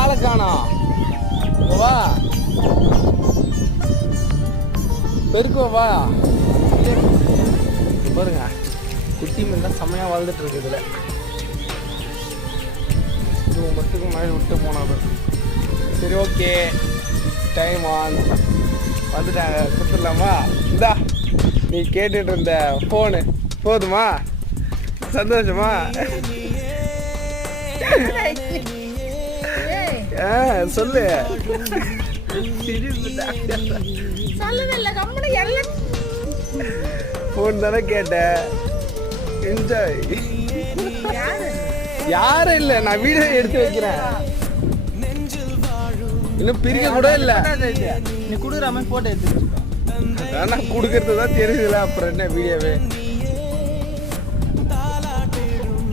ஆளை காணோம். வா பெருக்குவா பாருங்க. குட்டி மீன் தான் செம்மையாக வளர்ந்துட்டு இருக்கு. இதில் இது மட்டுக்கும் மேலே விட்டு போனாது. சரி ஓகே, டைம் ஆன் வந்துட்டாங்க. கொடுத்துடலாமா? இந்தா நீ கேட்டுட்டு இருந்த ஃபோனு போதுமா? சந்தோஷமா? சொல்லு. ஃபோன் தானே கேட்டேன். என்ஜாய். யாரும் இல்லை, நான் வீடியோ எடுத்து வைக்கிறேன். இன்னும் பிரிக்க கூட இல்லை. நீ கொடுக்குற மாதிரி போட்டோ எடுத்து நான் கொடுக்கறது தான் தெரியுதுல. அப்புறம் என்ன வீடியோவே